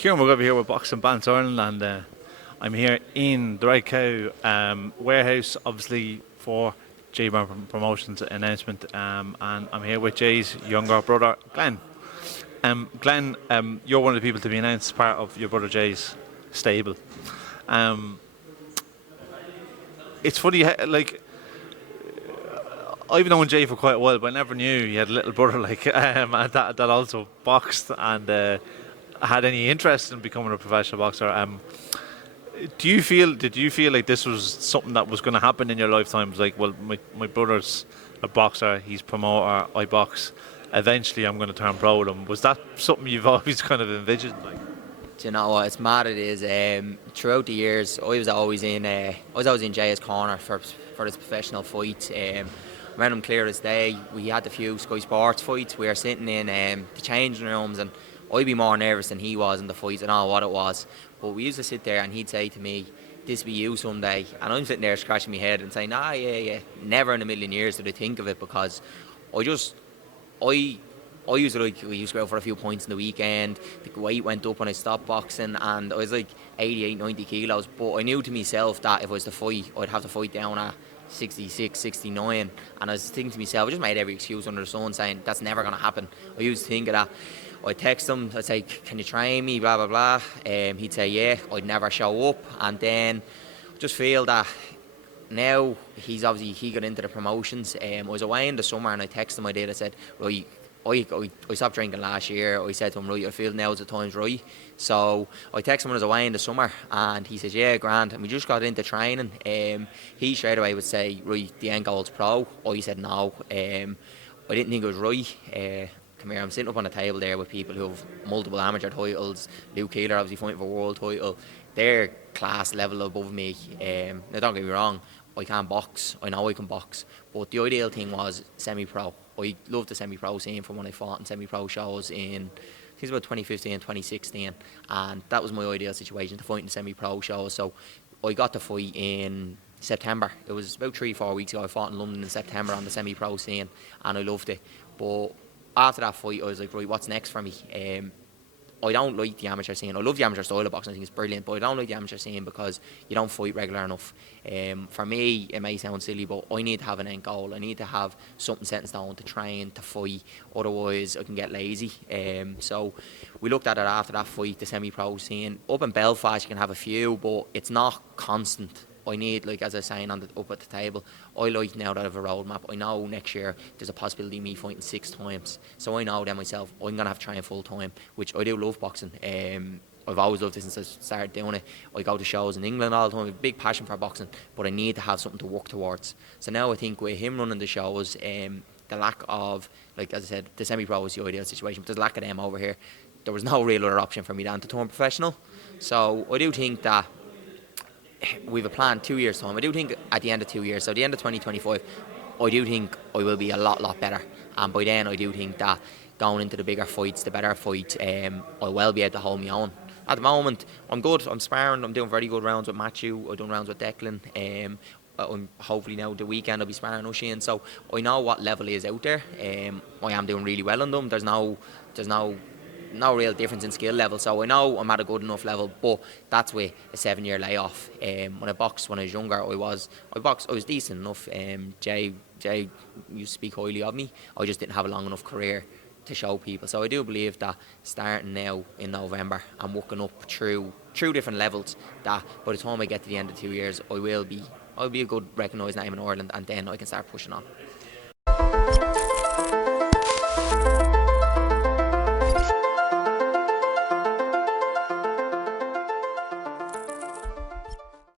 Kieran McGovey here with Boxing Bants Ireland, and I'm here in the Right Cow warehouse, obviously for Jay Byrne Promotions announcement, and I'm here with Jay's younger brother, Glenn. Glenn, you're one of the people to be announced part of your brother Jay's stable. Um, it's funny, I've known Jay for quite a while, but I never knew he had a little brother and that also boxed and had any interest in becoming a professional boxer. Did you feel like this was something that was going to happen in your lifetimes? Like, well, my brother's a boxer, he's promoter, I box. Eventually, I'm going to turn pro with him. Was that something you've always kind of envisioned? Do you know what? It's mad. It is. Throughout the years, I was always in Jay's corner for his professional fights. I remember him clear as day. We had a few Sky Sports fights. We were sitting in the changing rooms, and I'd be more nervous than he was in the fights. I don't know what it was, but we used to sit there, and he'd say to me, "This be you someday," and I'm sitting there scratching my head and saying, "Ah, yeah, never in a million years did I think of it," because I we used to go out for a few points in the weekend. The weight went up when I stopped boxing, and I was like 88, 90 kilos. But I knew to myself that if I was to fight, I'd have to fight down at 66, 69. And I was thinking to myself, I just made every excuse under the sun, saying that's never going to happen. I used to think of that. I'd text him, I'd say, "Can you train me?" Blah blah blah. He'd say, "Yeah." I'd never show up, and then just feel that. Now he got into the promotions. I was away in the summer, and I texted him. I said, "Right, I stopped drinking last year." I said to him, "Right, I feel now's the time's right." So I texted him when I was away in the summer, and he says, "Yeah, grand." And we just got into training. He straight away would say, "Right, the end goal's pro." I said no. I didn't think it was right. Come here, I'm sitting up on a table there with people who have multiple amateur titles. Luke Keeler obviously fighting for a world title. They're class level above me. Now don't get me wrong, I can't box. I know I can box. But the ideal thing was semi-pro. I loved the semi-pro scene from when I fought in semi-pro shows in, I think it was about 2015, 2016. And that was my ideal situation, to fight in semi-pro shows. So I got to fight in September. It was about 3-4 weeks ago. I fought in London in September on the semi-pro scene, and I loved it. But after that fight, I was like, right, what's next for me? I don't like the amateur scene. I love the amateur style of boxing. I think it's brilliant, but I don't like the amateur scene because you don't fight regular enough. For me, it may sound silly, but I need to have an end goal. I need to have something set in stone to train, to fight. Otherwise, I can get lazy. So we looked at it after that fight, the semi-pro scene. Up in Belfast, you can have a few, but it's not constant. I need, like as I was saying up at the table, I like now that I have a roadmap. I know next year there's a possibility of me fighting 6 times. So I know then myself, I'm going to have to train full time, which I do love boxing. I've always loved it since I started doing it. I go to shows in England all the time. I have a big passion for boxing, but I need to have something to work towards. So now I think with him running the shows, the lack of, like as I said, the semi-pro was the ideal situation, but there's a lack of them over here. There was no real other option for me than to turn professional. So I do think that we have a plan 2 years time. I do think at the end of 2 years, so the end of 2025, I do think I will be a lot better. And by then I do think that going into the bigger fights, the better fights, I will be able to hold my own. At the moment, I'm good. I'm sparring. I'm doing very good rounds with Matthew. I'm doing rounds with Declan. I'm hopefully now the weekend I'll be sparring O'Shane. So I know what level is out there. I am doing really well on them. There's no real difference in skill level, so I know I'm at a good enough level, but that's with a 7-year layoff. When I boxed when I was younger, I was decent enough. Jay used to speak highly of me. I just didn't have a long enough career to show people. So I do believe that starting now in November and working up through different levels, that by the time I get to the end of 2 years, I'll be a good recognised name in Ireland, and then I can start pushing on.